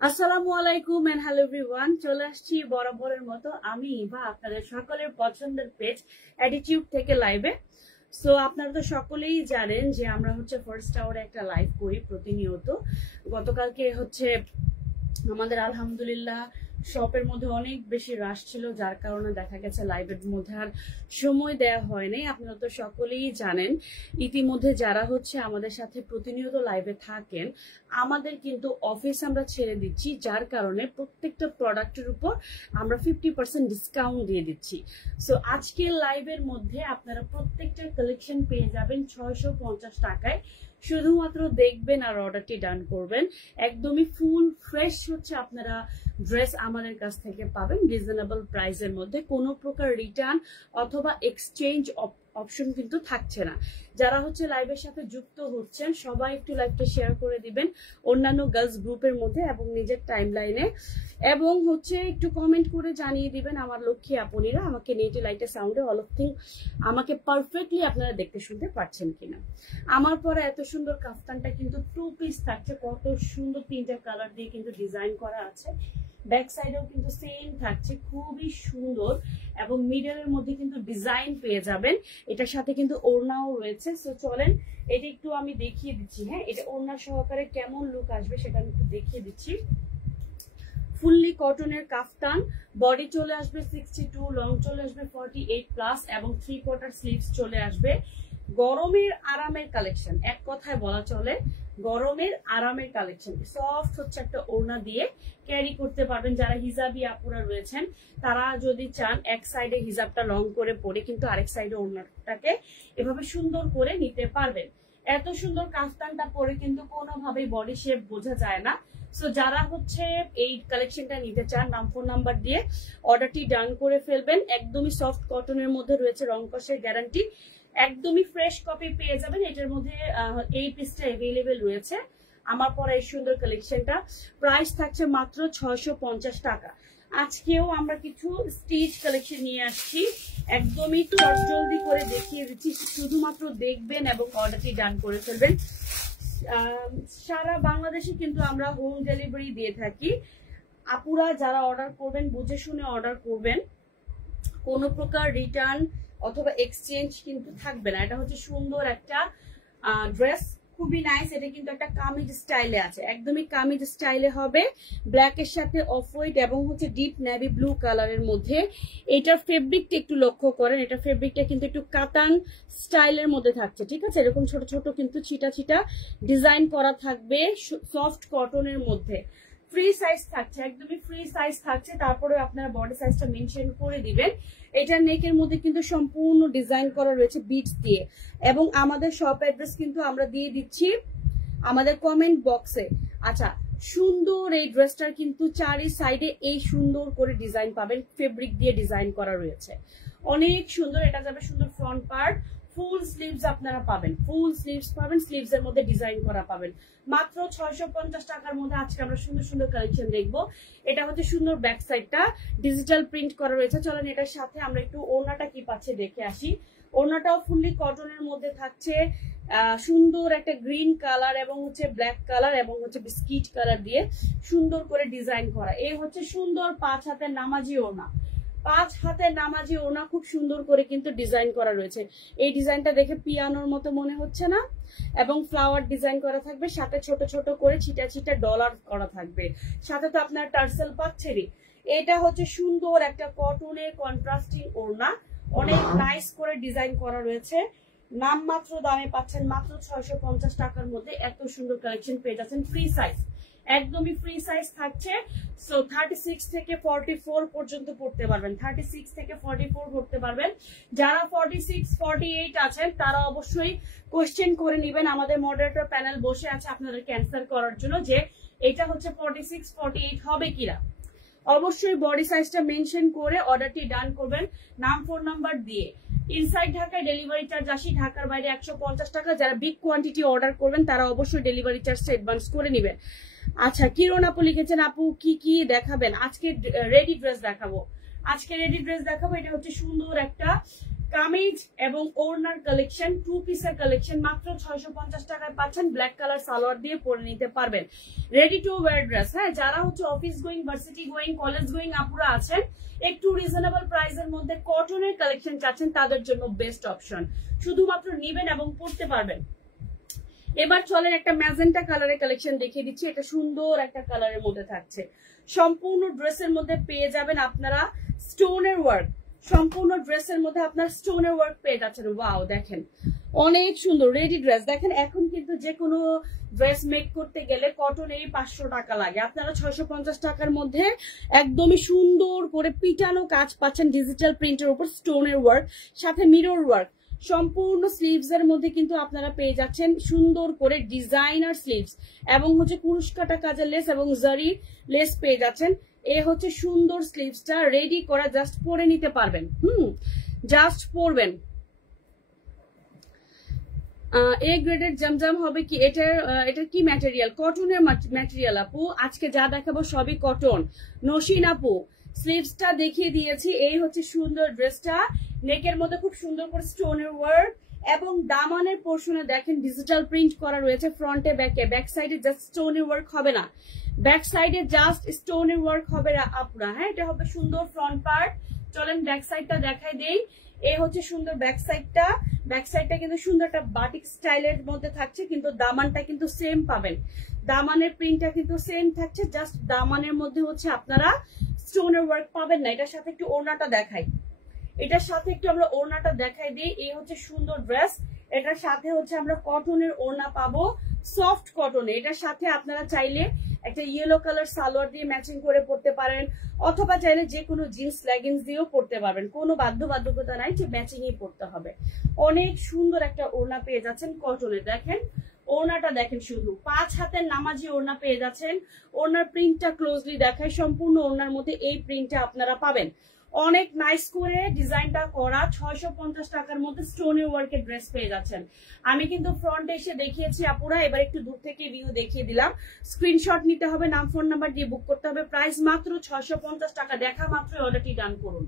আসসালামু আলাইকুম and hello everyone, চলে আসছি বরাবরের মতো আমি ইভা আপনাদের সকলের পছন্দের পেজ অ্যাটিটিউড থেকে লাইভে। সো আপনারা তো সকলেই জানেন যে আমরা হচ্ছে ফার্স্ট আওয়ারে একটা লাইভ করি প্রতিনিয়ত। গতকালকে হচ্ছে আমাদের আলহামদুলিল্লাহ শপের মধ্যে অনেক বেশি রাশ ছিল, যার কারণে দেখা গেছে লাইভের মধ্যে আর সময় দেয়া হয়নি। আপনারা তো সকলেই জানেন ইতিমধ্যে যারা হচ্ছে আমাদের সাথে প্রতিনিয়ত লাইভে থাকেন, আমাদের কিন্তু অফিস আমরা ছেড়ে দিচ্ছি, যার কারণে প্রত্যেকটা প্রোডাক্টের উপর আমরা 50% ডিসকাউন্ট দিয়ে দিচ্ছি। সো আজকের লাইভের মধ্যে আপনারা প্রত্যেকটা কালেকশন পেয়ে যাবেন 650 টাকায়। শুধুমাত্র দেখবেন আর অর্ডারটি ডান করবেন। একদমই ফুল ফ্রেশ হচ্ছে আপনারা ড্রেস আমাদের কাছ থেকে পাবেন রিজনেবল প্রাইসের মধ্যে। কোনো প্রকার রিটার্ন অথবা এক্সচেঞ্জ অপশন কিন্তু থাকছে না। যারা হচ্ছে লাইভের সাথে যুক্ত হচ্ছেন সবাই একটু লাইভটা শেয়ার করে দিবেন অন্যান্য গার্লস গ্রুপের মধ্যে এবং নিজের টাইম লাইনে, এবং হচ্ছে একটু কমেন্ট করে জানিয়ে দিবেন আমার লক্ষ্মী আপনিরা আমাকে নেটে লাইটে সাউন্ডে অল অফ থিং আমাকে পারফেক্টলি আপনারা দেখতে শুনতে পাচ্ছেন কিনা। আমার পরে এত সুন্দর কাফতানটা কিন্তু 2 পিস থাকছে, কত সুন্দর 3টা কালার দিয়ে কিন্তু ডিজাইন করা আছে। ব্যাক সাইডেও কিন্তু সেম থাকছে, খুবই সুন্দর, এবং মিডলের মধ্যে কিন্তু ডিজাইন পেয়ে যাবেন। এটার সাথে কিন্তু ওড়নাও রয়েছে। সো চলেন এটা একটু আমি দেখিয়ে দিচ্ছি। হ্যাঁ, এটা ওড়না সহকারে কেমন লুক আসবে সেটা আমি একটু দেখিয়ে দিচ্ছি। ফুললি কটনের কাফতান, বডি চলে আসবে 62, লং চলে আসবে 48+, এবং 3/4 স্লিভস চলে আসবে। গরমের আরামের কালেকশন, এক কথায় বলা চলে গরমের আরামের কালেকশন। সফট হচ্ছে একটা ওড়না দিয়ে ক্যারি করতে পারবেন। যারা হিজাবি আপুরা রয়েছেন তারা যদি চান এক সাইডে হিজাবটা লং করে পরে কিন্তু আরেক সাইডে ওড়নাটাকে এভাবে সুন্দর করে নিতে পারবেন। এত সুন্দর কাফতানটা পরে কিন্তু কোনোভাবেই বডি শেপ বোঝা যায় না। সো যারা হচ্ছে এই কালেকশনটা নিতে চান নাম ফোন নাম্বার দিয়ে অর্ডারটি ডান করে ফেলবেন। একদমই সফট কটনের মধ্যে রয়েছে, রং কষের গ্যারান্টি, একদমই ফ্রেশ কপি পেয়ে যাবেন। এটার মধ্যে এই পিসটা অ্যাভেলেবেল রয়েছে। আমার পরে এই সুন্দর কালেকশনটা প্রাইস থাকছে মাত্র 650 টাকা। আজকেও আমরা কিছু স্টিচ কালেকশন নিয়ে আসছি, একদমই চটজলদি করে দেখিয়ে দিচ্ছি। শুধুমাত্র দেখবেন এবং অর্ডারটি ডান করে ফেলবেন। সারা বাংলাদেশে কিন্তু আমরা হোম ডেলিভারি দিয়ে থাকি। আপুরা যারা অর্ডার করবেন বুঝে শুনে অর্ডার করবেন, কোনো প্রকার রিটার্ন অথবা এক্সচেঞ্জ কিন্তু থাকবে না। এটা হচ্ছে সুন্দর একটা ড্রেস, খুবই নাইস। এটা কিন্তু একটা কামিজ স্টাইলে আছে, একদমই কামিজ স্টাইলে হবে, ব্ল্যাক এর সাথে অফ হোয়াইট এবং হচ্ছে ডিপ নেভি ব্লু কালারের মধ্যে। এটার ফেব্রিকটা একটু লক্ষ্য করেন, এটা ফেব্রিকটা কিন্তু একটু কাতান স্টাইলের মধ্যে থাকছে, ঠিক আছে। এরকম ছোট ছোট কিন্তু ছিটা ছিটা ডিজাইন করা থাকবে, সফট কটনের মধ্যে। ফ্রি সাইজ থাকছে, একদমই ফ্রি সাইজ থাকছে। তারপরে আপনারা বডি সাইজটা মেনশন করে দিবেন। এটার নেকের মধ্যে কিন্তু সম্পূর্ণ ডিজাইন করা রয়েছে বিটস দিয়ে, এবং আমাদের শপ অ্যাড্রেস কিন্তু আমরা দিয়ে দিচ্ছি আমাদের কমেন্ট বক্সে। আচ্ছা, সুন্দর এই ড্রেসটার কিন্তু চারি সাইডে এই সুন্দর করে ডিজাইন পাবেন, ফেব্রিক দিয়ে ডিজাইন করা রয়েছে, অনেক সুন্দর। এটা যাবে সুন্দর ফ্রন্ট পার্ট, ফুল স্লিভস আপনারা পাবেন, ফুল স্লিভস পাবেন, স্লিভস এর মধ্যে ডিজাইন করা পাবেন। মাত্র 650 টাকার মধ্যে আজকে আমরা সুন্দর সুন্দর কালেকশন দেখবো। এটা হচ্ছে সুন্দর ব্যাক সাইডটা ডিজিটাল প্রিন্ট করা রয়েছে। চলেন এটার সাথে আমরা একটু ওড়নাটা কি পাচ্ছে দেখে আসি। ওড়নাটাও ফুললি কটনের মধ্যে থাকছে, সুন্দর একটা গ্রিন কালার এবং হচ্ছে ব্ল্যাক কালার এবং হচ্ছে বিস্কিট কালার দিয়ে সুন্দর করে ডিজাইন করা। এই হচ্ছে সুন্দর 5 হাতের নামাজি ওড়না, 5 হাতের নামাজি ওড়না, খুব সুন্দর করে কিন্তু ডিজাইন করা রয়েছে। এই ডিজাইনটা দেখে পিয়ানোর মতো মনে হচ্ছে না, এবং ফ্লাওয়ার ডিজাইন করা থাকবে, সাথে ছোট ছোট করে ছিটা ছিটা ডলার করা থাকবে, সাথে তো আপনার টার্সেল পাচ্ছেরই। এটা হচ্ছে সুন্দর একটা কটনের কন্ট্রাস্টিং ওড়না, অনেক নাইস করে ডিজাইন করা রয়েছে। নামমাত্র দামে পাচ্ছেন মাত্র 650 টাকার মধ্যে এত সুন্দর কালেকশন পেয়ে যাচ্ছেন। ফ্রি সাইজ, একদমই ফ্রি সাইজ থাকছে। সো 36 থেকে 44 পর্যন্ত পড়তে পারবেন, 36 থেকে 44 পড়তে পারবেন। যারা 46, 48 আছেন তারা অবশ্যই কোশ্চেন করে নেবেন, আমাদের মডারেটর প্যানেল বসে আছে আপনাদেরকে অ্যান্সার করার জন্য যে এটা হচ্ছে 46, 48 হবে কিনা। অবশ্যই বডি সাইজটা মেনশন করে অর্ডারটি ডান করবেন নাম ফোন নাম্বার দিয়ে। ইনসাইড ঢাকায় ডেলিভারি চার্জ 80, ঢাকার বাইরে 150 টাকা। যারা বিগ কোয়ান্টিটি অর্ডার করবেন তারা অবশ্যই ডেলিভারি চার্জটা অ্যাডভান্স করে নেবেন। আচ্ছা, কিরণ আপু লিখেছেন আপু কি কি দেখাবেন? আজকে রেডি ড্রেস দেখাবো, আজকে রেডি ড্রেস দেখাবো। এটা হচ্ছে সুন্দর একটা কামিজ এবং ওড়নার কালেকশন, 2 পিসের কালেকশন মাত্র 650 টাকায় পাচ্ছেন। ব্ল্যাক কালার সালোয়ার দিয়ে পরে নিতে পারবেন। রেডি টু ওয়্যার ড্রেস, হ্যাঁ, যারা হচ্ছে office going, varsity going, college going আপুরা আছেন, একটু রিজনেবল প্রাইসের মধ্যে কটনের কালেকশন চাচ্ছেন, তাদের জন্য বেস্ট অপশন। শুধুমাত্র নিবেন এবং পরতে পারবেন। এবার চলেন একটা ম্যাজেন্টা কালারের কালেকশন দেখিয়ে দিচ্ছি। এটা সুন্দর একটা কালারের মধ্যে থাকছে। সম্পূর্ণ ড্রেসের মধ্যে পেয়ে যাবেন আপনারা স্টোনের ওয়ার্ক। সম্পূর্ণ ড্রেসের মধ্যে আপনার স্টোনের ওয়ার্ক পেয়ে যাচ্ছেন। ওয়াও, দেখেন অনেক সুন্দর রেডি ড্রেস। দেখেন এখন কিন্তু যে কোনো ড্রেস মেক করতে গেলে কটনেরই 500 টাকা লাগে, আপনারা 650 টাকার মধ্যে একদমই সুন্দর করে পিটানো কাজ পাচ্ছেন ডিজিটাল প্রিন্টের উপর স্টোনের ওয়ার্ক, সাথে মিরর ওয়ার্ক। সম্পূর্ণ স্লিভস এর মধ্যে কিন্তু আপনারা পেয়ে যাচ্ছেন সুন্দর করে ডিজাইনার স্লিভস এবং হচ্ছে কুরুশ কাটা কাজের লেস এবং জারি লেস পেয়ে যাচ্ছেন। এ হচ্ছে সুন্দর স্লিভসটা রেডি করা, জাস্ট পরে নিতে পারবেন। জাস্ট পরবেন। এ গ্রেডের জমজম হবে কি, এটার কি ম্যাটেরিয়াল? কটনের ম্যাটেরিয়াল আপু। আজকে যা দেখাবো সবই কটন। নসীন আপু স্লিভসটা দেখিয়ে দিয়েছি। এই হচ্ছে সুন্দর ড্রেসটা, নেকের মধ্যে খুব সুন্দর করে স্টোনের ওয়ার্ক এবং দামানের পোর্শনে দেখেন ডিজিটাল প্রিন্ট করা রয়েছে ফ্রন্টে ব্যাকে। ব্যাক সাইডে জাস্ট স্টোনের ওয়ার্ক হবে না, ব্যাক সাইডে জাস্ট স্টোনের ওয়ার্ক হবে না আপুরা, হ্যাঁ, এটা হবে সুন্দর ফ্রন্ট পার্ট। চলেন ব্যাক সাইডটা দেখাই দেই। এই হচ্ছে সুন্দর ব্যাক সাইডটা। ব্যাক সাইডটা কিন্তু সুন্দর একটা বাটিক স্টাইলের মধ্যে থাকছে, কিন্তু দামানটা কিন্তু সেম পাবেন। দামানের প্রিন্টটা কিন্তু সেম থাকছে, জাস্ট দামানের মধ্যে হচ্ছে আপনারা স্টোনের ওয়ার্ক পাবেন না। এটার সাথে একটু ওড়নাটা দেখাই, এটার সাথে একটু আমরা ওড়নাটা দেখাই দিই। এই হচ্ছে সুন্দর ড্রেস, এটার সাথে হচ্ছে আমরা কটনের ওড়না পাবো, সফট কটনে। এটার সাথে আপনারা চাইলে একটা ইয়েলো কালার সালোয়ার দিয়ে ম্যাচিং করে পড়তে পারেন, অথবা চাইলে যে কোনো জিন্স লেগিংস দিয়েও পড়তে পারবেন। কোনো বাধ্যবাধকতা নাই যে ম্যাচিংই পড়তে হবে। অনেক সুন্দর একটা ওড়না পেয়ে যাচ্ছেন কটনে। দেখেন ওড়নাটা দেখেন, শুধু 5 হাতের নামাজি ওড়না পেয়ে যাচ্ছেন। ওড়নার প্রিন্টটা ক্লোজলি দেখায়, সম্পূর্ণ ওড়নার মধ্যে এই প্রিন্টটা আপনারা পাবেন। অনেক নাইস করে ডিজাইনটা করা, 650 টাকার মধ্যে স্টোনের ওয়ার্কের ড্রেস পেয়ে যাচ্ছেন। আমি কিন্তু ফ্রন্টে এসে দেখিয়েছি আপুরা, এবার একটু দূর থেকে ভিউ দেখিয়ে দিলাম। স্ক্রিনশট নিতে হবে, নাম ফোন নাম্বার দিয়ে বুক করতে হবে। প্রাইস মাত্র 650 টাকা। দেখা মাত্রই অর্ডারটি ডান করুন,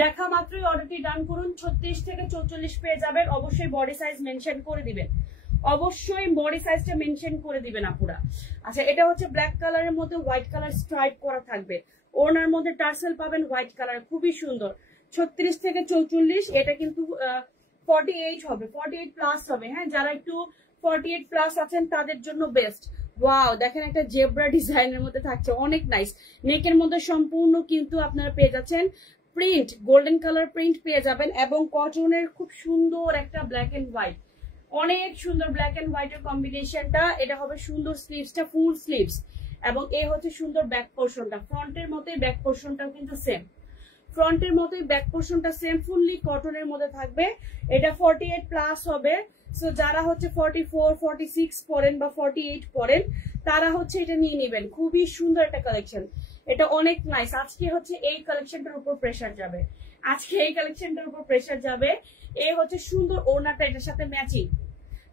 দেখা মাত্রই অর্ডারটি ডান করুন। 36 থেকে 44 পেয়ে যাবেন। অবশ্যই বডি সাইজ মেনশন করে দিবেন, অবশ্যই বডি সাইজটা মেনশন করে দিবেন আপুরা। আচ্ছা, এটা হচ্ছে ব্ল্যাক কালারের মধ্যে হোয়াইট কালার স্ট্রাইপ করা থাকবে। ওনার মধ্যে টার্সেল পাবেন হোয়াইট কালার, খুবই সুন্দর। 36 থেকে 44, এটা কিন্তু 48 হবে, 48 প্লাস হবে, হ্যাঁ, যারা একটু 48 প্লাস আছেন তাদের জন্য বেস্ট। ওয়াও, দেখেন একটা জেব্রা ডিজাইনের মধ্যে থাকছে, অনেক নাইস। নেকের মধ্যে সম্পূর্ণ কিন্তু আপনারা পেয়ে যাচ্ছেন প্রিন্ট, গোল্ডেন কালার প্রিন্ট পেয়ে যাবেন এবং কটনের খুব সুন্দর একটা ব্ল্যাক এন্ড হোয়াইট, অনেক সুন্দর ব্ল্যাক এন্ড হোয়াইটের কম্বিনেশনটা। এটা হবে সুন্দর স্লিভসটা, ফুল স্লিভস, এবং এই হচ্ছে সুন্দর ব্যাক পোর্শনটা। ফ্রন্টের মতোই ব্যাক পোর্শনটাও কিন্তু সেম, ফ্রন্টের মতোই ব্যাক পোর্শনটা সেম, ফুললি কটনের মধ্যে থাকবে। এটা 48 প্লাস হবে। সো যারা হচ্ছে 44, 46 পরেন বা 48 পরেন, তারা হচ্ছে এটা নিয়ে নেবেন। খুবই সুন্দর একটা কালেকশন, এটা অনেক নাইস। আজকে হচ্ছে এই কালেকশনটার উপর প্রেসার যাবে, আজকে এই কালেকশনটার উপর প্রেসার যাবে। এই হচ্ছে সুন্দর ওড়নাটা, এটার সাথে ম্যাচিং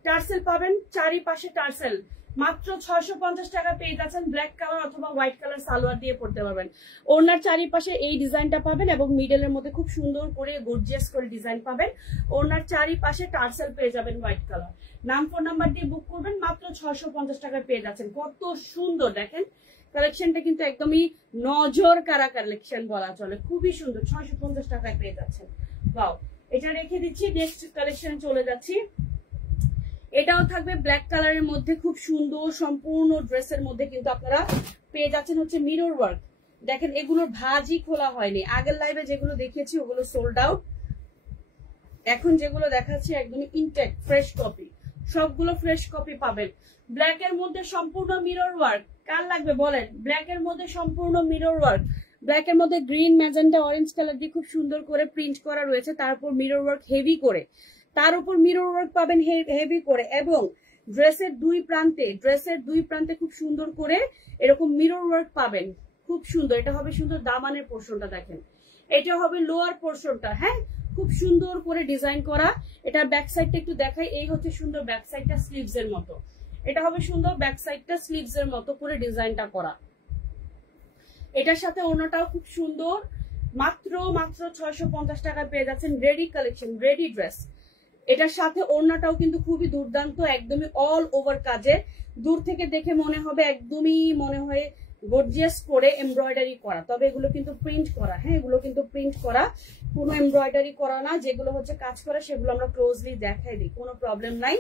টার্সেল পাবেন, চারিপাশে টার্সেল। মাত্র 650 টাকা পেয়ে যাচ্ছেন। ব্ল্যাক কালার অথবা হোয়াইট কালার সালোয়ার দিয়ে পড়তে পারবেন। ওড়নার চারিপাশে এই ডিজাইনটা পাবেন এবং মিডলের মধ্যে খুব সুন্দর করে গর্জিয়াস করে ডিজাইন পাবেন। ওড়নার চারিপাশে টার্সেল পেয়ে যাবেন হোয়াইট কালার। নাম ফোন নাম্বার দিয়ে বুক করবেন, মাত্র 650 টাকায় পেয়ে যাচ্ছেন। কত সুন্দর দেখেন কালেকশনটা, কিন্তু একদমই নজর কারা কালেকশন বলা চলে, খুবই সুন্দর। 650 টাকায় পেয়ে যাচ্ছেন। ওয়াও, এটা রেখে দিচ্ছি, নেক্সট কালেকশনে চলে যাচ্ছি। এটাও থাকবে ব্ল্যাক কালারের মধ্যে, খুব সুন্দর। সম্পূর্ণ ড্রেসের মধ্যে কিন্তু আপনারা পেয়ে যাচ্ছেন হচ্ছে মিরর ওয়ার্ক। দেখেন এগুলোর ভাঁজই খোলা হয়নি, আগের লাইভে যেগুলো দেখিয়েছি ওগুলো সোল্ড আউট। এখন যেগুলো দেখাচ্ছি একদমই ইনটেক্ট ফ্রেশ কপি, সবগুলো ফ্রেশ কপি পাবেন। ব্ল্যাক এর মধ্যে সম্পূর্ণ মিরর ওয়ার্ক, কার লাগবে বলেন? ব্ল্যাক এর মধ্যে সম্পূর্ণ মিরর ওয়ার্ক, ব্ল্যাক এর মধ্যে গ্রিন, ম্যাজেন্টা, অরেঞ্জ কালার দিয়ে খুব সুন্দর করে প্রিন্ট করা রয়েছে, তারপর মিরর ওয়ার্ক হেভি করে, তার উপর মিরর ওয়ার্ক পাবেন হেভি করে, এবং ড্রেসের দুই প্রান্তে খুব সুন্দর করে এরকম মিরর ওয়ার্ক পাবেন, খুব সুন্দর। এটা হবে সুন্দর দামানের পোর্শনটা, দেখেন এটা হবে লোয়ার পোর্শনটা, হ্যাঁ, খুব সুন্দর করে ডিজাইন করা। এটা ব্যাক সাইডটা একটু দেখাই। এই হচ্ছে সুন্দর ব্যাক সাইডটা স্লিভস এর মতো, এটা হবে সুন্দর ব্যাক সাইডটা স্লিভস এর মতো করে ডিজাইনটা করা। এটার সাথে ওড়নাটাও খুব সুন্দর, মাত্র 650 টাকায় পেয়ে যাচ্ছেন রেডি কালেকশন, রেডি ড্রেস। এটার সাথে ওড়নাটাও কিন্তু খুবই দুর্দান্ত, একদমই অল ওভার কাজে। দূর থেকে দেখে মনে হবে একদমই মনে হয় গর্জিয়াস করে এমব্রয়ডারি করা, তবে এগুলো কিন্তু প্রিন্ট করা। হ্যাঁ, এগুলো কিন্তু প্রিন্ট করা, কোনো এমব্রয়ডারি করা না। যেগুলো হচ্ছে কাজ করা সেগুলো আমরা ক্লোজলি দেখাই দিই, কোনো প্রবলেম নাই।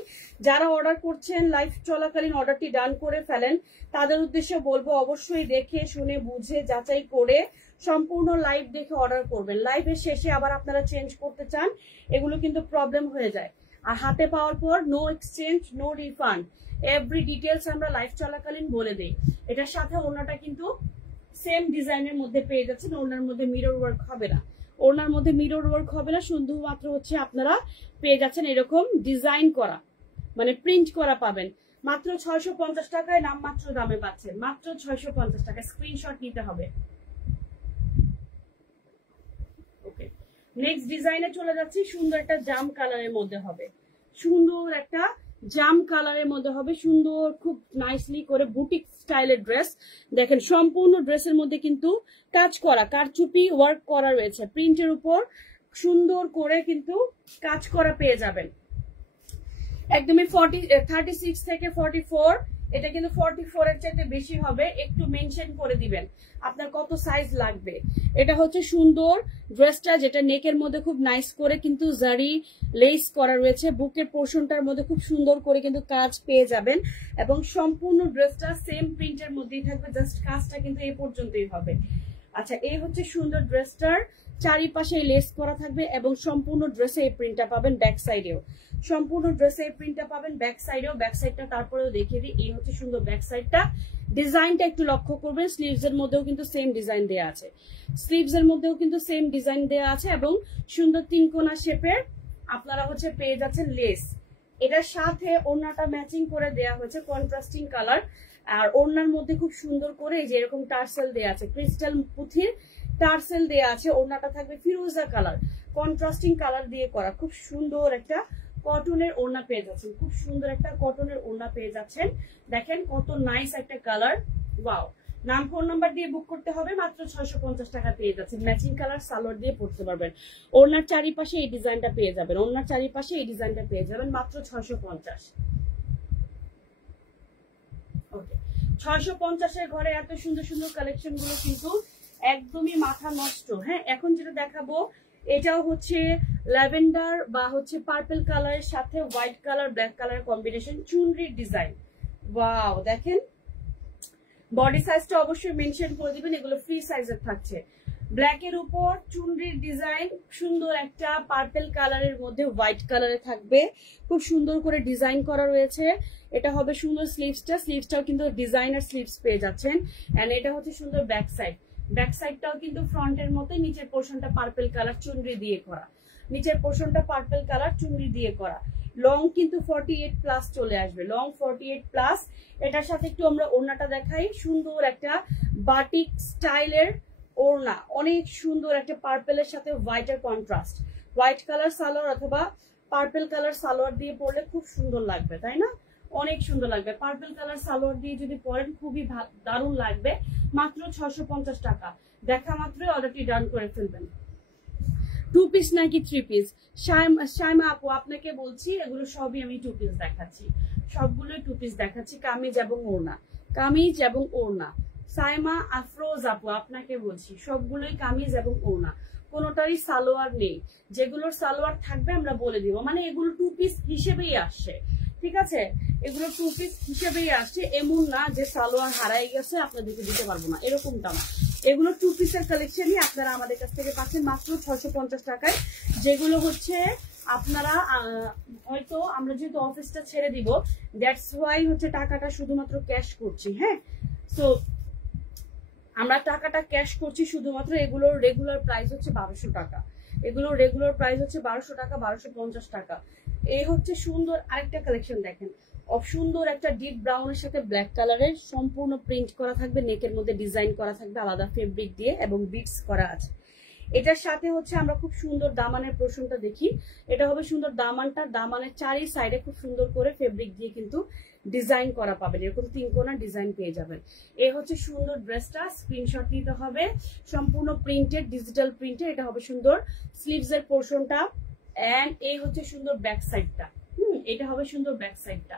যারা অর্ডার করছেন লাইভ চলাকালীন অর্ডারটি ডান করে ফেলেন, তাদের উদ্দেশ্যে বলবো অবশ্যই দেখে শুনে বুঝে যাচাই করে সম্পূর্ণ লাইভ দেখে অর্ডার করবেন। লাইভের শেষে আবার আপনারা চেঞ্জ করতে চান, এগুলো কিন্তু প্রবলেম হয়ে যায়। আর হাতে পাওয়ার পর no exchange, no refund, every details আমরা লাইভ চলাকালীন বলে দিই। এটার সাথে ওড়নাটা কিন্তু সেম ডিজাইনের মধ্যে পেয়ে যাচ্ছেন। ওড়নার মধ্যে মিরর ওয়ার্ক হবে না, ওড়নার মধ্যে মিরর ওয়ার্ক হবে না, শুধুমাত্র হচ্ছে আপনারা পেয়ে যাচ্ছেন এরকম ডিজাইন করা, মানে প্রিন্ট করা পাবেন। মাত্র 650 টাকায় নামমাত্র দামে পাচ্ছেন, মাত্র 650 টাকায়। স্ক্রিনশট নিতে হবে। ওকে, নেক্সট ডিজাইনে চলে যাচ্ছি। সুন্দর একটা জাম কালারের মধ্যে হবে, সুন্দর একটা জাম কালারের মধ্যে হবে, সুন্দর খুব নাইসলি করে বুটিক স্টাইলের ড্রেস। দেখেন সম্পূর্ণ ড্রেসের মধ্যে কিন্তু কাজ করা, কারচুপি ওয়ার্ক করা রয়েছে, প্রিন্টের উপর সুন্দর করে কিন্তু কাজ করা পেয়ে যাবেন। একদমই 36 থেকে 44, এটা কিন্তু 44 এর চাইতে বেশি হবে। একটু মেনশন করে দিবেন আপনার কত সাইজ লাগবে। এটা হচ্ছে সুন্দর ড্রেসটা, যেটা নেকের মধ্যে খুব নাইস করে কিন্তু জারি লেস করা রয়েছে। বুকের পোর্শনটার মধ্যে খুব সুন্দর করে কিন্তু কাজ পেয়ে যাবেন, এবং সম্পূর্ণ ড্রেসটা সেম প্রিন্টের মধ্যেই থাকবে, জাস্ট কাজটা কিন্তু এই পর্যন্তই হবে। আচ্ছা, এই হচ্ছে সুন্দর ড্রেসটার চারিপাশে লেস করা থাকবে, এবং সম্পূর্ণ ড্রেসে এই প্রিন্টটা পাবেন ব্যাক সাইডেও। সম্পূর্ণ ড্রেসে এই প্রিন্টটা পাবেন ব্যাক সাইডেও। ব্যাক সাইডটা তারপরেও দেখিয়ে দিই, এই হচ্ছে সুন্দর ব্যাক সাইডটা। ডিজাইনটা একটু লক্ষ্য করবেন, স্লিভস এর মধ্যেও কিন্তু সেম ডিজাইন দেওয়া আছে, স্লিভস এর মধ্যেও কিন্তু সেম ডিজাইন দেওয়া আছে, এবং সুন্দর তিনকোনা শেপের আপনারা হচ্ছে পেয়ে যাচ্ছেন লেস। এটার সাথে ওড়নাটা ম্যাচিং করে দেওয়া হয়েছে কন্ট্রাস্টিং কালার, আর ওড়নার মধ্যে খুব সুন্দর করে এই যে এরকম টার্সেল দেওয়া আছে, ক্রিস্টাল পুঁথির টার্সেল দেওয়া আছে। ওড়নাটা থাকবে ফিরোজা কালার, কন্ট্রাস্টিং কালার দিয়ে করা, খুব সুন্দর একটা কটনের ওড়না পেয়ে যাচ্ছেন, খুব সুন্দর একটা কটনের ওড়না পেয়ে যাচ্ছেন। দেখেন কত নাইস একটা কালার, ওয়াও। নাম ফোন নাম্বার দিয়ে বুক করতে হবে, মাত্র 650 টাকা পেয়ে যাচ্ছেন। ম্যাচিং কালার সালোয়ার দিয়ে পড়তে পারবেন। ওড়নার চারিপাশে এই ডিজাইনটা পেয়ে যাবেন, ওড়নার চারিপাশে এই ডিজাইনটা পেয়ে যাবেন মাত্র 650। ওকে, 650 এর ঘরে এত সুন্দর সুন্দর কালেকশন গুলো কিন্তু একদমই মাথা নষ্ট। হ্যাঁ, এখন যেটা দেখাবো এটাও হচ্ছে ল্যাভেন্ডার বা হচ্ছে পার্পল কালারের সাথে white colour black colour combination, চুনরির ডিজাইন। ওয়াও, দেখেন বডি সাইজটা অবশ্যই মেনশন করে দিবেন, এগুলো ফ্রি সাইজের থাকছে। ব্ল্যাক এর উপর চুনরির ডিজাইন, সুন্দর একটা পার্পল কালারের মধ্যে হোয়াইট কালারে থাকবে, খুব সুন্দর করে ডিজাইন করা রয়েছে। এটা হবে সুন্দর স্লিভসটা, স্লিভসটাও কিন্তু ডিজাইনার স্লিভস পেয়ে যাচ্ছেন। এন্ড এটা হচ্ছে সুন্দর ব্যাক সাইড, ব্যাক সাইডটাও কিন্তু ফ্রন্টের মতোই, নিচের পোর্শনটা পার্পল কালার চুনরি দিয়ে করা, নিচের পোর্শনটা পার্পল কালার চুনরি দিয়ে করা। লং কিন্তু 48 প্লাস চলে আসবে, লং 48 প্লাস। এটার সাথে একটু আমরা ওড়নাটা দেখাই, সুন্দর একটা বাটিক স্টাইলের ওড়না, অনেক সুন্দর একটা পার্পেলের সাথে হোয়াইটের কন্ট্রাস্ট। হোয়াইট কালার সালোয়ার অথবা পার্পল কালার সালোয়ার দিয়ে পরলে খুব সুন্দর লাগবে, তাই না? অনেক সুন্দর লাগবে। পার্পল কালার সালোয়ার দিয়ে যদি পরেন খুবই দারুণ লাগবে। মাত্র 650 টাকা, দেখা মাত্রই অর্ডারটি ডান করে ফেলবেন। 2 পিস নাকি 3 পিস? শাইমা আপু আপনাকে বলছি, এগুলো সবই আমি 2 পিস দেখাচ্ছি, সবগুলোই 2 পিস দেখাচ্ছি, কামিজ এবং ওড়না, কামিজ এবং ওড়না। সাইমা আফরোজ আপু আপনাকে বলছি, সবগুলোই কামিজ এবং ওড়না, কোনোটারই সালোয়ার নেই। যেগুলোর সালোয়ার থাকবে আমরা বলে দিব, মানে এগুলো 2 পিস হিসেবেই আসছে, ঠিক আছে? এগুলো 2 পিস হিসেবেই আসছে, এমন না যে সালোয়ার হারাই গেছে আপনাদেরকে দিতে পারবো না, এরকমটা না। এগুলো 2 পিসের কালেকশনই আপনারা আমাদের কাছ থেকে পাচ্ছেন মাত্র 650 টাকায়। যেগুলো হচ্ছে আপনারা হয়তো আমরা যেহেতু অফিসটা ছেড়ে দিব, দ্যাটস ওয়াই হচ্ছে টাকাটা শুধুমাত্র ক্যাশ করছি। হ্যাঁ, সো আমরা টাকাটা ক্যাশ করছি শুধুমাত্র। এগুলোর রেগুলার প্রাইস হচ্ছে 1200 টাকা, এগুলোর রেগুলার প্রাইস হচ্ছে 1200 টাকা, 1250 টাকা। এই হচ্ছে সুন্দর আরেকটা কালেকশন, দেখেন সুন্দর একটা ডিপ ব্রাউনের সাথে ব্ল্যাক কালারের সম্পূর্ণ প্রিন্ট করা থাকবে, নেকের মধ্যে ডিজাইন করা থাকবে আলাদা ফেব্রিক দিয়ে এবং বিটস করা আছে। এটার সাথে হচ্ছে আমরা খুব সুন্দর দামানের পোর্শনটা দেখি। এটা হবে সুন্দর দামানটা, দামানের চারি সাইডে খুব সুন্দর করে ফেব্রিক দিয়ে কিন্তু ডিজাইন করা পাবেন, এরকম 3 কোণা ডিজাইন পেয়ে যাবেন। এই হচ্ছে সুন্দর ড্রেসটা, স্ক্রিনশট নিতে হবে। সম্পূর্ণ প্রিন্টেড, ডিজিটাল প্রিন্টেড। এটা হবে সুন্দর স্লিভস এর পোর্শনটা, এন্ড এই হচ্ছে সুন্দর ব্যাক সাইডটা। এটা হবে সুন্দর ব্যাক সাইডটা।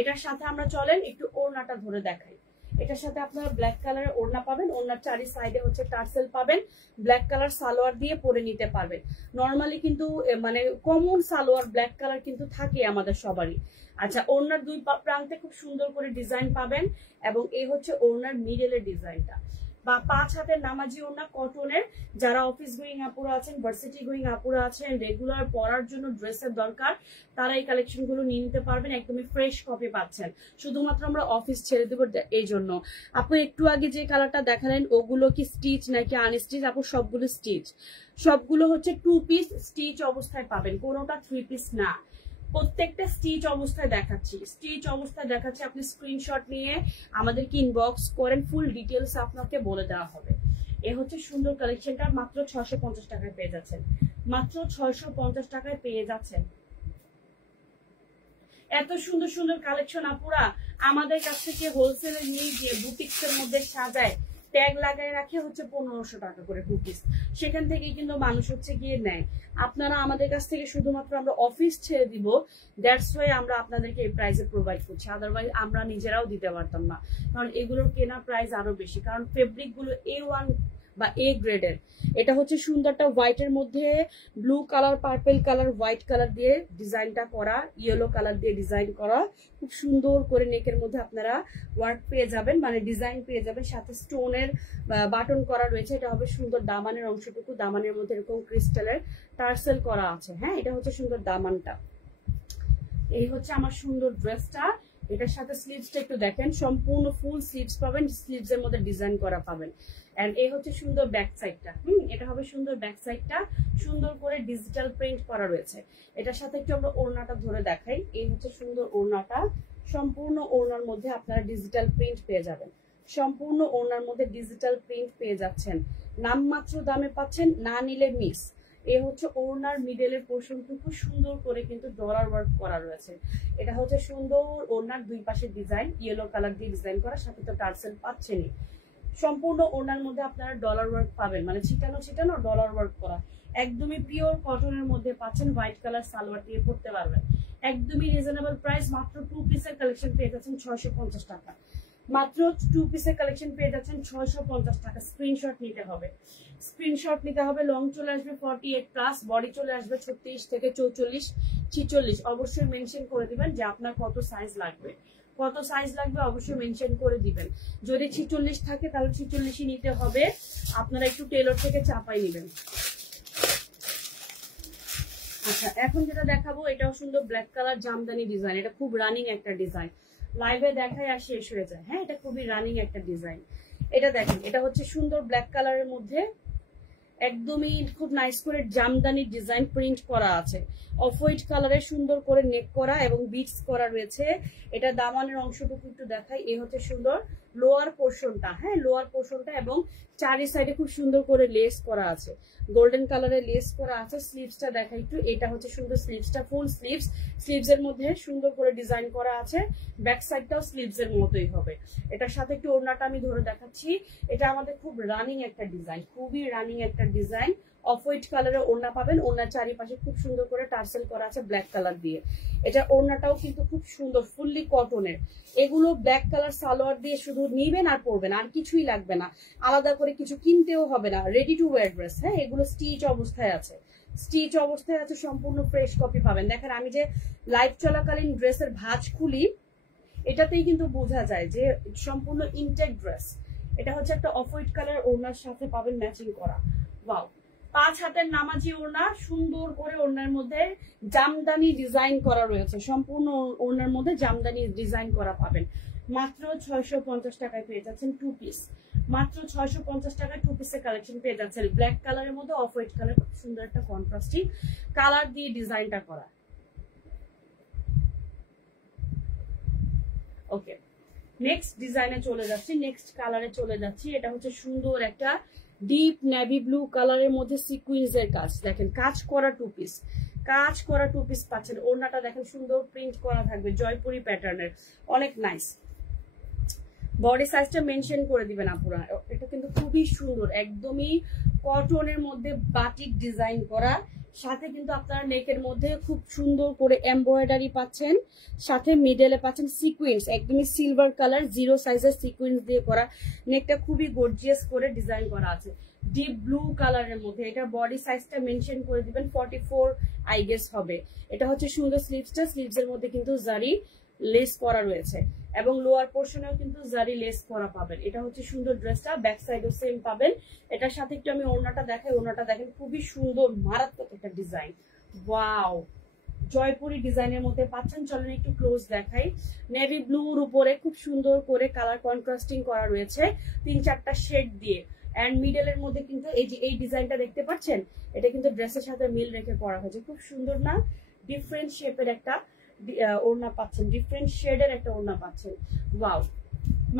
এটার সাথে আমরা চলেন একটু ওড়নাটা ধরে দেখাই। এটার সাথে আপনারা ব্ল্যাক কালারের ওড়না পাবেন, ওড়নার চারি সাইডে হচ্ছে টার্সেল পাবেন, ব্ল্যাক কালার সালোয়ার দিয়ে পরে নিতে পারবেন। নর্মালি কিন্তু মানে কমন সালোয়ার ব্ল্যাক কালার কিন্তু থাকে আমাদের সবারই। আচ্ছা, ওড়নার দুই প্রান্তে খুব সুন্দর করে ডিজাইন পাবেন, এবং এই হচ্ছে ওড়নার মিডলের ডিজাইনটা, বা 5 হাতের নামাজি ওড়না কটনের। যারা অফিস গোয়িং আপুরা আছেন, ভার্সিটি গোয়িং আপুরা আছেন, রেগুলার পরার জন্য ড্রেসের দরকার, তারা এই কালেকশন গুলো নিয়ে নিতে পারবেন। একদমই ফ্রেশ কপি পাচ্ছেন, শুধুমাত্র আমরা অফিস ছেড়ে দেবো এই জন্য। আপু একটু আগে যে কালারটা দেখালেন ওগুলো কি স্টিচ নাকি আনস্টিচ? আপু সবগুলো স্টিচ, সবগুলো হচ্ছে 2 পিস স্টিচ অবস্থায় পাবেন, কোনোটা 3 পিস না। প্রত্যেকটা স্টিচ অবস্থায় দেখাচ্ছি, স্টিচ অবস্থায় দেখাচ্ছি। আপনি স্ক্রিনশট নিয়ে আমাদেরকে ইনবক্স করেন, ফুল ডিটেলস আপনাকে বলে দেওয়া হবে। এ হচ্ছে সুন্দর কালেকশনটা, মাত্র 650 টাকায় পেয়ে যাচ্ছেন, মাত্র 650 টাকায় পেয়ে যাচ্ছেন। এত সুন্দর সুন্দর কালেকশন আপুরা আমাদের কাছ থেকে হোলসেলে নিয়ে গিয়ে বুটিক্স এর মধ্যে সাজায়, ট্যাগ লাগায় রাখে হচ্ছে 1500 টাকা করে বুটিক্স, সেখান থেকে কিন্তু মানুষ হচ্ছে গিয়ে নেয়। আপনারা আমাদের কাছ থেকে শুধুমাত্র আমরা অফিস ছেড়ে দিব, দ্যাটস ওয়াই আমরা আপনাদেরকে এই প্রাইসে প্রোভাইড করছি, আদারওয়াইজ আমরা নিজেরাও দিতে পারতাম না, কারণ এগুলোর কেনা প্রাইস আরো বেশি, কারণ ফেব্রিক গুলো A1 বা A গ্রেডের। এটা হচ্ছে সুন্দরটা হোয়াইটের মধ্যে blue colour, purple colour, white colour দিয়ে ডিজাইনটা করা, ইয়েলো কালার দিয়ে ডিজাইন করা, খুব সুন্দর করে নেকের মধ্যে আপনারা ওয়ার্ক পেয়ে যাবেন, মানে ডিজাইন পেয়ে যাবেন, সাথে স্টোনের বাটন করা রয়েছে। এটা হবে সুন্দর দামানের অংশটুকু, দামানের মধ্যে এরকম ক্রিস্টালের টার্সেল করা আছে। হ্যাঁ, এটা হচ্ছে সুন্দর দামানটা। এই হচ্ছে আমার সুন্দর ড্রেসটা। এটার সাথে স্লিভসটা একটু দেখেন, সম্পূর্ণ ফুল স্লিভস পাবেন, স্লিভস এর মধ্যে ডিজাইন করা পাবেন। এন্ড এই হচ্ছে সুন্দর ব্যাক সাইডটা। এটা হবে সুন্দর ব্যাক সাইডটা, সুন্দর করে ডিজিটাল প্রিন্ট করা রয়েছে। এটার সাথে একটু আমরা ওড়নাটা ধরে দেখাই। এই হচ্ছে সুন্দর ওড়নাটা, সম্পূর্ণ ওড়নার মধ্যে আপনারা ডিজিটাল প্রিন্ট পেয়ে যাবেন, সম্পূর্ণ ওড়নার মধ্যে ডিজিটাল প্রিন্ট পেয়ে যাচ্ছেন, নামমাত্র দামে পাচ্ছেন, না নিলে মিস। এ হচ্ছে ওড়নার মিডলের পোর্শনটুকু সুন্দর করে কিন্তু ডলার ওয়ার্ক করা রয়েছে। এটা হচ্ছে সুন্দর ওড়নার দুই পাশে ডিজাইন, ইয়েলো কালার দিয়ে ডিজাইন করা, সাথে তো টার্সেল পাচ্ছেনই। সম্পূর্ণ ওড়নার মধ্যে আপনারা ডলার ওয়ার্ক পাবেন, মানে ছিটানো ছিটানো ডলার ওয়ার্ক করা, একদমই পিওর কটনের মধ্যে পাচ্ছেন। হোয়াইট কালার সালোয়ার দিয়ে পরতে পারবেন, একদমই রিজনেবল প্রাইস। মাত্র 2 পিসের কালেকশন পেয়ে যাচ্ছেন 650 টাকা, মাত্র 2 পিসের কালেকশন পেয়ে যাচ্ছেন 650 টাকা। স্ক্রিনশট নিতে হবে, স্ক্রিনশট নিতে হবে। লং চলে আসবে 48+, বডি চলে আসবে 36 থেকে 44, 46। অবশ্যই মেনশন করে দিবেন যে আপনার কত সাইজ লাগবে, কত সাইজ লাগবে অবশ্যই মেনশন করে দিবেন। যদি 46 থাকে তাহলে 46ই নিতে হবে, আপনারা একটু টেলর থেকে চাপাই নেবেন। আচ্ছা, এখন যেটা দেখাবো এটাও সুন্দর ব্ল্যাক কালার জামদানি ডিজাইন। এটা খুব রানিং একটা ডিজাইন, লাইভে দেখায় আর শেষ হয়ে যায়। হ্যাঁ, এটা খুবই রানিং একটা ডিজাইন। এটা দেখেন, এটা হচ্ছে সুন্দর ব্ল্যাক কালারের মধ্যে একদমই খুব নাইস করে জামদানি ডিজাইন প্রিন্ট করা আছে, অফ হোয়াইট কালারের সুন্দর করে নেক করা এবং বিটস করা রয়েছে। এটা দামানের অংশটুকু একটু দেখাই। এই হচ্ছে সুন্দর লোয়ার পোর্শনটা, হ্যাঁ লোয়ার পোর্শনটা, এবং চারি সাইডে খুব সুন্দর করে লেস করা আছে, গোল্ডেন কালারের লেস করা আছে। স্লিভসটা দেখাই একটু। এটা হচ্ছে সুন্দর স্লিভসটা, ফুল স্লিভস, স্লিভস এর মধ্যে সুন্দর করে ডিজাইন করা আছে। ব্যাক সাইডটাও স্লিভস এর মতোই হবে। এটার সাথে একটু ওড়নাটা আমি ধরে দেখাচ্ছি। এটা আমাদের খুব রানিং একটা ডিজাইন, খুবই রানিং একটা ডিজাইন। অফ হোয়াইট কালারের ওড়না পাবেন, ওড়নার চারিপাশে খুব সুন্দর করে টার্সেল করা আছে ব্ল্যাক কালার দিয়ে। এটা ওড়নাটাও কিন্তু খুব সুন্দর, ফুললি কটনের। এগুলো ব্ল্যাক কালার সালোয়ার দিয়ে শুধু নিবেন আর পরবেন, আর কিছুই লাগবে না, আলাদা করে কিছু কিনতেও হবে না, রেডি টু ওয়্যার ড্রেস। হ্যাঁ, এগুলো স্টিচ অবস্থায় আছে, স্টিচ অবস্থায় আছে, সম্পূর্ণ ফ্রেশ কপি পাবেন। দেখেন, আমি যে লাইভ চলাকালীন ড্রেসের ভাঁজ খুলি, এটাতেই কিন্তু বোঝা যায় যে সম্পূর্ণ ইনটেক ড্রেস। এটা হচ্ছে একটা অফ হোয়াইট কালার ওড়নার সাথে পাবেন ম্যাচিং করা। ওয়াও, 5 হাতের নামাজি ওড়না, সুন্দর করে ওড়নার মধ্যে জামদানি ডিজাইন করা রয়েছে, সম্পূর্ণ ওড়নার মধ্যে জামদানি ডিজাইন করা পাবেন। মাত্র 650 টাকায় পেয়ে যাচ্ছেন 2 পিস, মাত্র 650 টাকায় 2 পিসের কালেকশন পেয়ে যাচ্ছেন। ব্ল্যাক কালারের মধ্যে অফ হোয়াইট কালার, খুব সুন্দর একটা কন্ট্রাস্টিং কালার দিয়ে ডিজাইনটা করা। ওকে, নেক্সট ডিজাইনে চলে যাচ্ছি, নেক্সট কালারে চলে যাচ্ছি। এটা হচ্ছে সুন্দর একটা ডিপ নেভি ব্লু কালারের মধ্যে সিকুয়েন্সের কাজ, দেখেন কাজ করা টু পিস, কাজ করা টু পিস পাচ্ছেন। ওড়নাটা দেখেন সুন্দর প্রিন্ট করা থাকবে জয়পুরি প্যাটার্নের, অনেক নাইস। বডি সাইজটা মেনশন করে দিবেন আপুরা। এটা কিন্তু খুবই সুন্দর, একদমই কটনের মধ্যে বাটিক ডিজাইন করা, সাথে কিন্তু আপনারা নেকের মধ্যে খুব সুন্দর করে এমব্রয়ডারি পাচ্ছেন, সাথে মিডলে পাচ্ছেন সিকুয়েন্স, একদমই সিলভার কালার 0 সাইজের সিকুয়েন্স দিয়ে করা। নেকটা খুবই গর্জিয়াস করে ডিজাইন করা আছে ডিপ ব্লু কালারের মধ্যে। এটা বডি সাইজটা মেনশন করে দিবেন 44 আই গেস হবে। এটা হচ্ছে সুন্দর স্লিভসটা, স্লিভসের মধ্যে কিন্তু জারি লেস করা রয়েছে এবং লোয়ার পোর্শনেও কিন্তু জারি লেস করা পাবেন। এটা হচ্ছে সুন্দর ড্রেসটা, ব্যাক সাইডও সেম পাবেন। এটার সাথে একটু আমি ওড়নাটা দেখাই, ওড়নাটা দেখেন খুবই সুন্দর মারাত্মক একটা ডিজাইন, ওয়াও জয়পুরি ডিজাইনের মধ্যে পাচ্ছেন। চলেন একটু ক্লোজ দেখাই। নেভি ব্লুর উপরে খুব সুন্দর করে কালার কন্ট্রাস্টিং করা রয়েছে 3-4টা শেড দিয়ে, এন্ড মিডলের মধ্যে কিন্তু এই যে এই ডিজাইনটা দেখতে পাচ্ছেন, এটা কিন্তু ড্রেসের সাথে মিল রেখে করা হয়েছে, খুব সুন্দর না? ডিফারেন্ট শেপের একটা ওড়না পাচ্ছেন, ডিফারেন্ট শেডের একটা ওড়না পাচ্ছেন, ওয়াও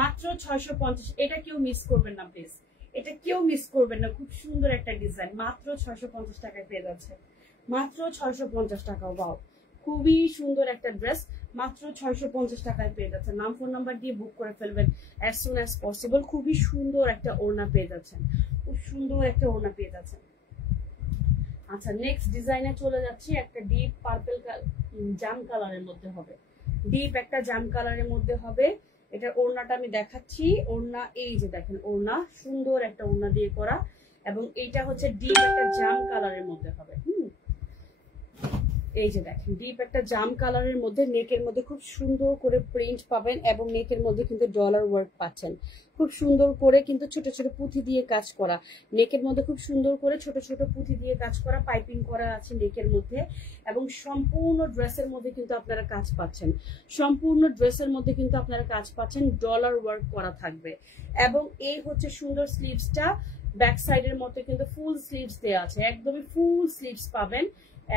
মাত্র 650। এটা কেউ মিস করবেন না প্লিজ, এটা কেউ মিস করবেন না। খুব সুন্দর একটা ডিজাইন, মাত্র 650 টাকায় পেয়ে যাচ্ছে, মাত্র 650 টাকা। ওয়াও খুবই সুন্দর একটা ড্রেস, মাত্র 650 টাকায় পেয়ে যাচ্ছে। নাম ফোন নাম্বার দিয়ে বুক করে ফেলবেন অ্যাজ সুন অ্যাজ পসিবল। খুবই সুন্দর একটা ওড়না পেয়ে যাচ্ছেন, খুব সুন্দর একটা ওড়না পেয়ে যাচ্ছেন। আচ্ছা নেক্সট ডিজাইনে চলে যাচ্ছি। একটা ডিপ পার্পল জাম কালারের মধ্যে হবে, ডিপ একটা জাম কালারের মধ্যে হবে। এটার ওড়নাটা আমি দেখাচ্ছি। ওড়না এই যে দেখেন, ওড়না সুন্দর একটা ওড়না দিয়ে করা, এবং এইটা হচ্ছে ডিপ একটা জাম কালারের মধ্যে হবে। এই যে দেখেন ডিপ একটা জাম কালারের মধ্যে, নেকের মধ্যে খুব সুন্দর করে প্রিন্ট পাবেন এবং নেকের মধ্যে কিন্তু ডলার ওয়ার্ক পাচ্ছেন, খুব সুন্দর করে কিন্তু ছোট ছোট পুঁথি দিয়ে কাজ করা। নেকের মধ্যে খুব সুন্দর করে ছোট ছোট পুঁথি দিয়ে কাজ করা, পাইপিং করা আছে নেকের মধ্যে, এবং সম্পূর্ণ ড্রেসের মধ্যে কিন্তু আপনারা কাজ পাচ্ছেন, সম্পূর্ণ ড্রেসের মধ্যে কিন্তু আপনারা কাজ পাচ্ছেন, ডলার ওয়ার্ক করা থাকবে। এবং এই হচ্ছে সুন্দর স্লিভসটা, ব্যাক সাইডের মধ্যে কিন্তু ফুল স্লিভস দেওয়া আছে, একদমই ফুল স্লিভস পাবেন।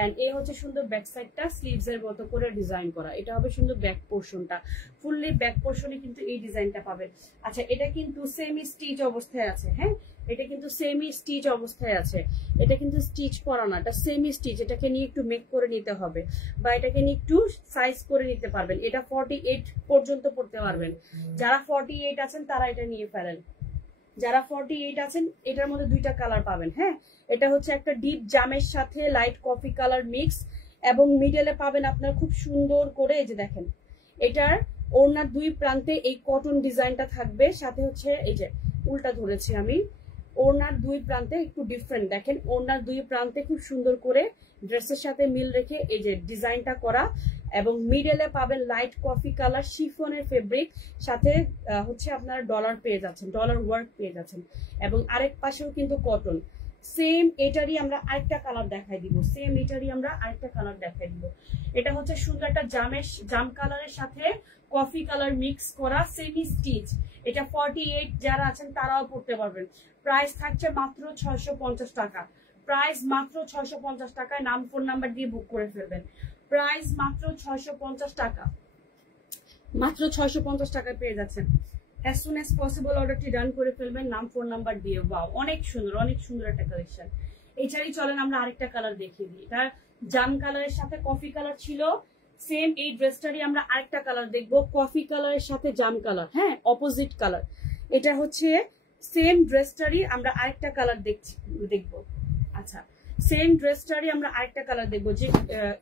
এন্ড এই হচ্ছে সুন্দর ব্যাক সাইডটা, স্লিভস এর মতো করে ডিজাইন করা। এটা হবে সুন্দর ব্যাক পোর্শনটা, ফুললি ব্যাক পোর্শনে কিন্তু এই ডিজাইনটা পাবেন। আচ্ছা এটা কিন্তু সেমি স্টিচ অবস্থায় আছে, হ্যাঁ এটা কিন্তু সেমি স্টিচ অবস্থায় আছে, এটা কিন্তু স্টিচ করা না, এটা সেমি স্টিচ। এটাকে নিয়ে একটু মেক করে নিতে হবে, বা এটাকে নিয়ে একটু সাইজ করে নিতে পারবেন। এটা 48 পর্যন্ত পড়তে পারবেন। যারা 48 আছেন তারা এটা নিয়ে ফেলেন, যারা 48 আছেন। এটার মধ্যে 2টা কালার পাবেন, হ্যাঁ এটা হচ্ছে একটা ডিপ জামের সাথে লাইট কফি কালার মিক্স, এবং মিডলে পাবেন আপনার খুব সুন্দর করে এই যে দেখেন, এটার ওড়নার 2 প্রান্তে এই কটন ডিজাইনটা থাকবে, সাথে হচ্ছে এই যে উল্টা ধরেছি আমি, ওড়নার 2 প্রান্তে একটু ডিফারেন্ট দেখেন, ওড়নার 2 প্রান্তে খুব সুন্দর করে ড্রেসের সাথে মিল রেখে এই যে ডিজাইনটা করা, এবং মিডলে পাবেন লাইট কফি কালার শিফনের ফেব্রিক, সাথে হচ্ছে আপনারা ডলার পেয়ে যাচ্ছেন, ডলার ওয়ার্ক পেয়ে যাচ্ছেন, এবং আরেক পাশেও কিন্তু কটন। সেম এটারই আমরা আরেকটা কালার দেখাই দিব, সেম এটারই আমরা আরেকটা কালার দেখাই দিব। এটা হচ্ছে সুন্দর একটা জাম কালারের সাথে কফি কালার মিক্স করা সেমি স্টিচ। এটা 48 যারা আছেন তারাও পড়তে পারবেন। প্রাইস থাকছে মাত্র 650 টাকা, প্রাইস মাত্র 650 টাকায়। নাম ফোন নাম্বার দিয়ে বুক করে ফেলবেন। প্রাইস মাত্র 650 টাকা, মাত্র 650 টাকায় পেয়ে যাচ্ছেন। as soon as possible অর্ডারটি ডান করে ফেলবেন নাম ফোন নাম্বার দিয়ে। ওয়াও অনেক সুন্দর একটা কালেকশন। এছাড়াই চলেন আমরা আরেকটা কালার দেখিয়ে দিই। এটা জাম কালারের সাথে কফি কালার ছিল, সেম এই ড্রেসটারই আমরা আরেকটা কালার দেখবো, কফি কালারের সাথে জাম কালার, হ্যাঁ অপোজিট কালার। এটা হচ্ছে সেম ড্রেসটারই আমরা আরেকটা কালার দেখবো। আচ্ছা সেম ড্রেসটারই আমরা আরেকটা কালার দেখবো, যে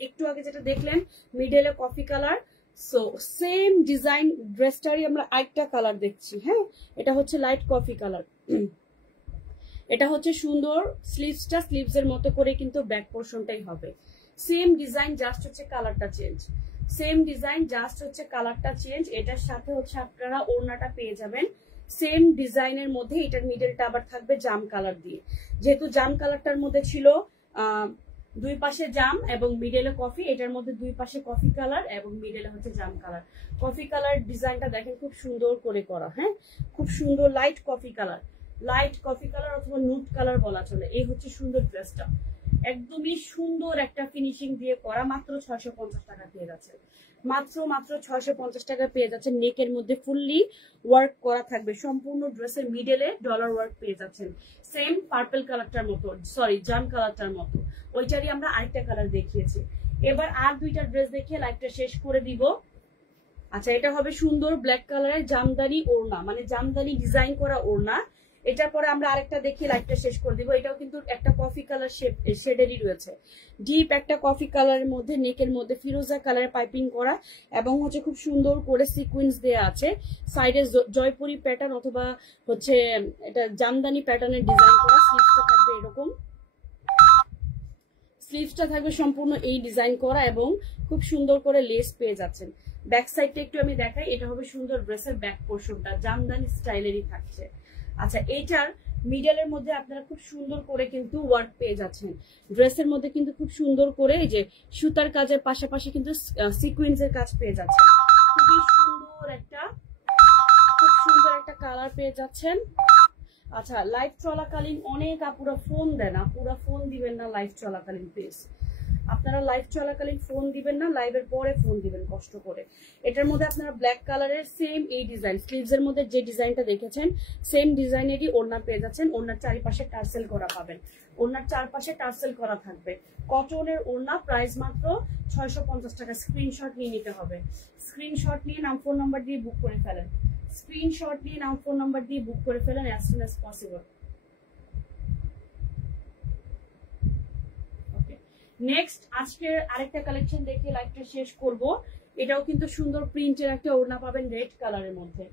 একটু আগে যেটা দেখলেন মিডলে coffee colour, so same design ড্রেসটারই আমরা আরেকটা কালার দেখছি, হ্যাঁ এটা হচ্ছে লাইট কফি কালার। এটা হচ্ছে সুন্দর স্লিভসটা, স্লিভস এর মতো করে কিন্তু ব্যাক পোর্শনটাই হবে। সেম ডিজাইন জাস্ট হচ্ছে কালারটা চেঞ্জ, সেম ডিজাইন জাস্ট হচ্ছে কালারটা চেঞ্জ। এটার সাথে হচ্ছে আপনারা ওড়নাটা পেয়ে যাবেন সেম ডিজাইনের মধ্যে, এটার মিডলটা আবার থাকবে জাম কালার দিয়ে। যেহেতু জাম কালারটার মধ্যে ছিল 2 পাশে জাম এবং মিডলে কফি, এটার মধ্যে 2 পাশে কফি কালার এবং মিডলে হচ্ছে জাম কালার। কফি কালার ডিজাইনটা দেখেন খুব সুন্দর করে করা, হ্যাঁ খুব সুন্দর light coffee colour, light coffee colour অথবা নুট কালার বলা চলে। এই হচ্ছে সুন্দর ড্রেসটা, একদমই সুন্দর একটা ফিনিশিং দিয়ে করা, মাত্র 650 টাকা পেয়ে যাচ্ছে। মাত্র 650 টাকা পেয়ে যাচ্ছেন। নেকের মধ্যে ফুললি ওয়ার্ক করা থাকবে, সম্পূর্ণ ড্রেসের মিডলে ডলার ওয়ার্ক পেয়ে যাচ্ছেন। সেম পার্পল কালারটার মতো, সরি জাম কালারটার মতো, ওইটারই আমরা আরেকটা কালার দেখিয়েছি। এবার আর দুইটা ড্রেস দেখিয়ে লাইভটা শেষ করে দিব। আচ্ছা, এটা হবে সুন্দর ব্ল্যাক কালারের জামদানি ওড়না, মানে জামদানি ডিজাইন করা ওড়না। এটার পরে আমরা আরেকটা দেখি লাইভটা শেষ করে দিব। এটাও কিন্তু একটা কফি কালার শেডেরই রয়েছে, ডিপ একটা কফি কালারের মধ্যে, নেকের মধ্যে ফিরোজা কালারের পাইপিং করা এবং হচ্ছে খুব সুন্দর করে সিকোয়েন্স দেয়া আছে। সাইডে জয়পুরি প্যাটার্ন অথবা হচ্ছে এটা জামদানি প্যাটার্নের ডিজাইন করা। স্লিভসটা থাকবে এরকম, স্লিভসটা থাকবে সম্পূর্ণ এই ডিজাইন করা এবং খুব সুন্দর করে লেস পেয়ে যাচ্ছেন। ব্যাক সাইডটা একটু আমি দেখাই। এটা হবে সুন্দর ড্রেসের ব্যাক পোর্শনটা, জামদানি স্টাইলেরই থাকছে। আচ্ছা, এইটার মিডলের মধ্যে আপনারা খুব সুন্দর করে কিন্তু ওয়ার্ক পেয়ে যাচ্ছেন। ড্রেসের মধ্যে কিন্তু খুব সুন্দর করে এই যে সুতার কাজের পাশাপাশি কিন্তু সিকোয়েন্সের কাজ পেয়ে যাচ্ছেন। খুবই খুব সুন্দর একটা কালার পেয়ে যাচ্ছেন। আচ্ছা, লাইভ চলাকালীন অনেক আপুরা ফোন দেন, আপুরা ফোন দিবেন না লাইভ চলাকালীন প্লিজ। আপনারা লাইভ চলাকালীন ফোন দিবেন না, লাইভের পরে ফোন দিবেন কষ্ট করে। এটার মধ্যে আপনারা ব্ল্যাক কালারের সেম এই ডিজাইন, স্লিভস এর মধ্যে যে ডিজাইনটা দেখেছেন সেম ডিজাইনেরই ওড়না পেয়ে যাচ্ছেন। ওড়নার চারিপাশে টার্সেল করা পাবেন, ওড়নার চারপাশে টার্সেল করা থাকবে। কটনের ওড়না, প্রাইস মাত্র 650 টাকা। স্ক্রিনশট নিয়ে নিতে হবে, স্ক্রিনশট নিয়ে নাম ফোন নাম্বার দিয়ে বুক করে ফেলেন, স্ক্রিনশট নিয়ে নাম ফোন নাম্বার দিয়ে বুক করে ফেলেন as soon as possible. Next আজকের আরেকটা কালেকশন দেখে লাইভটা শেষ করব। এটাও কিন্তু সুন্দর প্রিন্টের একটা ওড়না পাবেন রেড কালারের মধ্যে।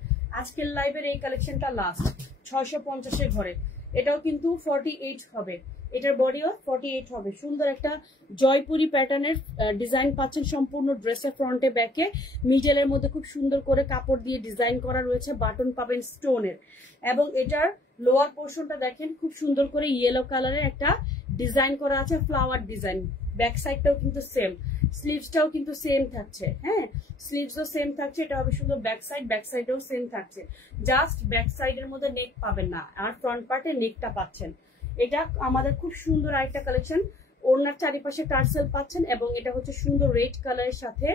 আজকের লাইভের এই কালেকশনটা লাস্ট 650-এর ঘরে। এটাও কিন্তু 48 হবে, এটার বডিও 48 হবে। সুন্দর একটা জয়পুরি প্যাটার্নের ডিজাইন পাচ্ছেন সম্পূর্ণ ড্রেসের ফ্রন্টে ব্যাকে। মিডলের মধ্যে খুব সুন্দর করে কাপড় দিয়ে ডিজাইন করা রয়েছে, বাটন পাবেন স্টোনের। এবং এটার লোয়ার পোর্শনটা দেখেন খুব সুন্দর করে ইয়েলো কালারের একটা ডিজাইন করা আছে, ফ্লাওয়ার ডিজাইন। ব্যাক সাইডটাও কিন্তু সেম, স্লিভসটাও কিন্তু সেম থাকছে। হ্যাঁ, স্লিভসও সেম থাকছে। এটা হবে সুন্দর ব্যাক সাইড, ব্যাক সাইডেও সেম থাকছে। জাস্ট ব্যাক সাইডের মধ্যে নেক পাবেন না, আর ফ্রন্ট পার্টে নেকটা পাচ্ছেন। এটা আমাদের খুব সুন্দর আরেকটা কালেকশন। ওড়নার চারিপাশে টার্সেল পাচ্ছেন এবং এটা হচ্ছে সুন্দর রেড কালারের সাথে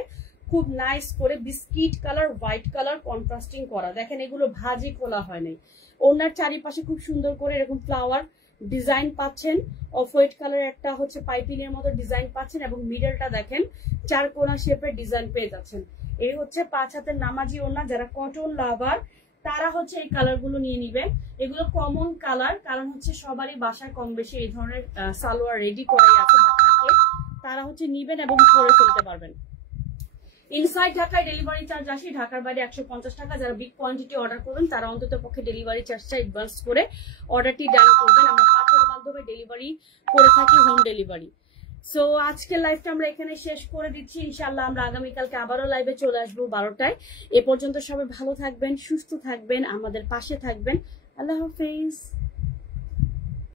খুব নাইস করে biscuit colour, white colour contrasting করা। দেখেন এগুলো ভাজি খোলা হয় নাই। ওড়নার চারিপাশে খুব সুন্দর করে এরকম ফ্লাওয়ার ডিজাইন পাচ্ছেন, অফ হোয়াইট কালার একটা হচ্ছে পাইপিং এর মতো ডিজাইন পাচ্ছেন এবং মিডলটা দেখেন চার কোনা শেপের ডিজাইন পেয়ে যাচ্ছেন। এই হচ্ছে 5 হাতের নামাজি ওড়না। যারা কটন লাভার তারা হচ্ছে এই কালার গুলো নিয়ে নিবেন। এগুলো কমন কালার, কারণ হচ্ছে সবারই বাসায় কম বেশি এই ধরনের সালোয়ার রেডি করাই আছে বা থাকে, তারা হচ্ছে নিবেন এবং পরে ফেলতে পারবেন। ইনসাইড ঢাকায় ডেলিভারি চার্জ আসি, ঢাকার বাইরে 150 টাকা। যারা বিগ কোয়ান্টিটি অর্ডার করবেন তারা অন্তত পক্ষে ডেলিভারি চার্জটা অ্যাডভান্স করে অর্ডারটি ডান করবেন। আমরা পাঠানোর মাধ্যমে ডেলিভারি করে থাকি, হোম ডেলিভারি। সো আজকের লাইভটা আমরা এখানে শেষ করে দিচ্ছি। ইনশাআল্লাহ আমরা আগামীকালকে আবারও লাইভে চলে আসবো 12টায়। এ পর্যন্ত সবাই ভালো থাকবেন, সুস্থ থাকবেন, আমাদের পাশে থাকবেন। আল্লাহ হাফেজ।